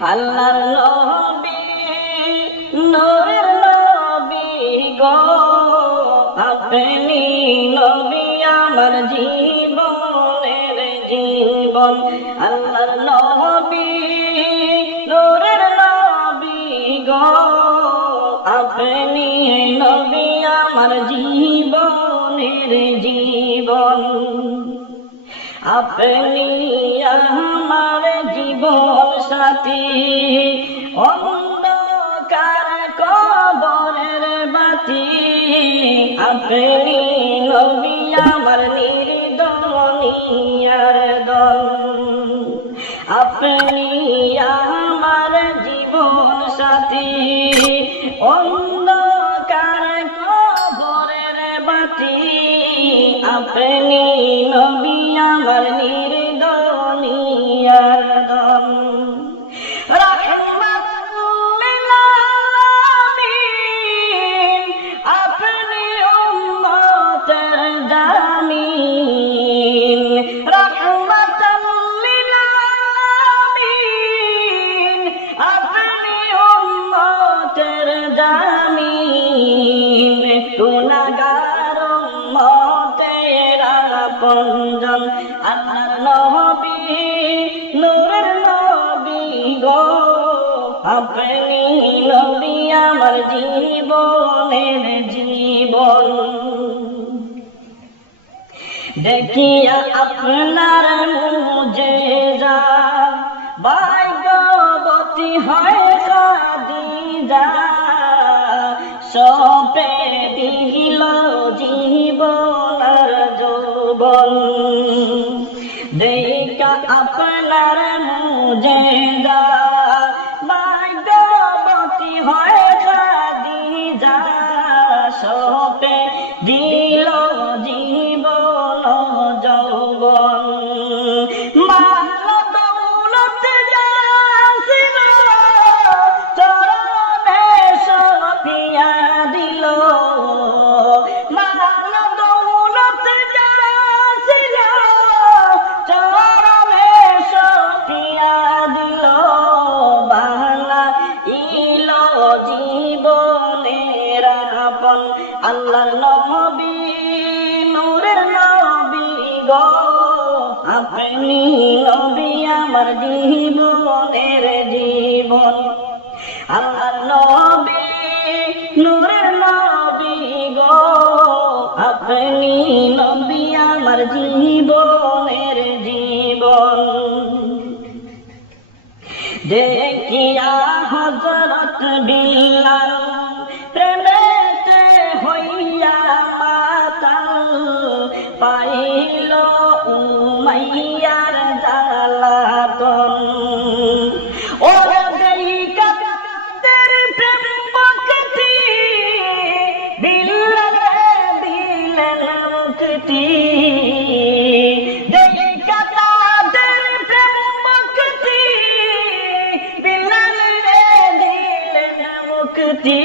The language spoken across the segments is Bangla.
আল্লাহর নবী নূরের নবী গো, আপনি নবী আমার জীবনের জীবন। আল্লাহর নবী নূরের নবী গো, আপনি নবী আমার জীবনের জীবন। আপনি আমার জীবন সাথী, অন্ধকার কবরের বাতি। আপনি নবী আমার নির্দনিয়ার দল। আপনি আমার জীবন সাথী, অন্ধকার কবরের বাতি। আপনি নবী আমার নির্দনিয়ার দল। রাহমাতুল আলামিন, আপনি উম্মতের জামিন। রাহমাতুল আলামিন, আপনি উম্মতের জামিন। গুনাহগার উম্মতের আপনজন। আল্লাহর নবী নূরের নবী গো, আপনি নবী আমার জীবনের জীবন। দেখিয়া আপনার মুজেজা, ভাগ্যবতী হয় খাদিজা। সপে দিল জীবন আর যৌবন। দেখা আপনার মুজেজা, ভাগ্যবতী হয় খাদিজা। সপে দিল জীবন যৌবন। মাল দৌলত যা ছিল, চরণে সপিয়া দিল। মাল দৌলত যা ছিল, চরণে সপিয়া দিল। বাংলা ইল জীবনের আপন। আল্লাহর নবী নূরের নবী গো, আপনি নবী আমার জীবনের জীবন। আল্লাহর নবী নূরের নবী গো, আপনি নবী আমার জীবনের জীবন। দেখিয়া হযরত বিল্লাল, প্রেমেতে হইয়া মাতাল। পাইল উমাইয়ার জ্বালাতন। ওরে দেইকা তাদের প্রেম ভক্তি, বিল্লালে দিলেন মুক্তি। দেইকা তাদের প্রেম ভক্তি, বিল্লালে দিলেন মুক্তি।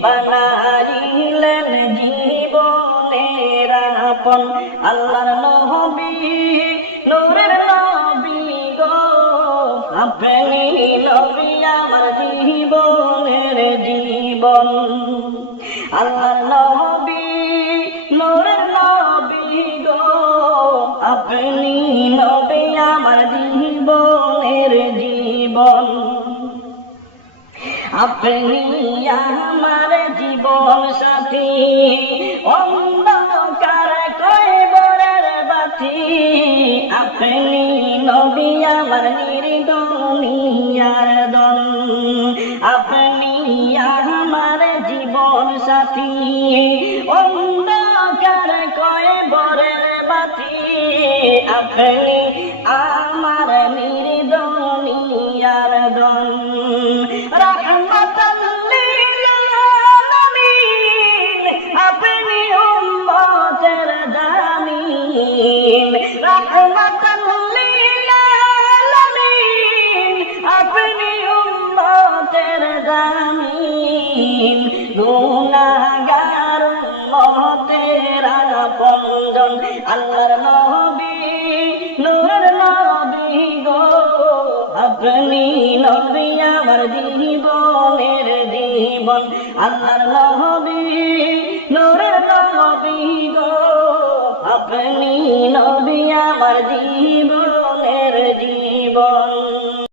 বানাইলেন জীবনের আপন। আল্লাহর নবী নূরের নবী গো, আপনি নবী আমার জীবনের জীবন। আল্লাহর নবী নূরের নবী গো, আপনি নবী আমার জীবনের জীবন। আপনি আমার জীবন সাথী, অন্ধকার কবরের বাতি। আপনি নবী আমার নির্দনিয়ার দল। আপনি আমার জীবন সাথী, অন্ধকার কবরের বাতি। আপনি আমার নির্দনিয়ার দল। রাহমাতুল আলামিন, আপনি উম্মতের জামিন। রাহমাতুল আলামিন, আপনি উম্মতের জামিন। গুনাহগার উম্মতের আপনজন। আল্লাহর নবী নবী আমার জীবনের জীবন আল্লাহর নবী নূরের নবী গো আপনি নবী আমার জীবনের জীবন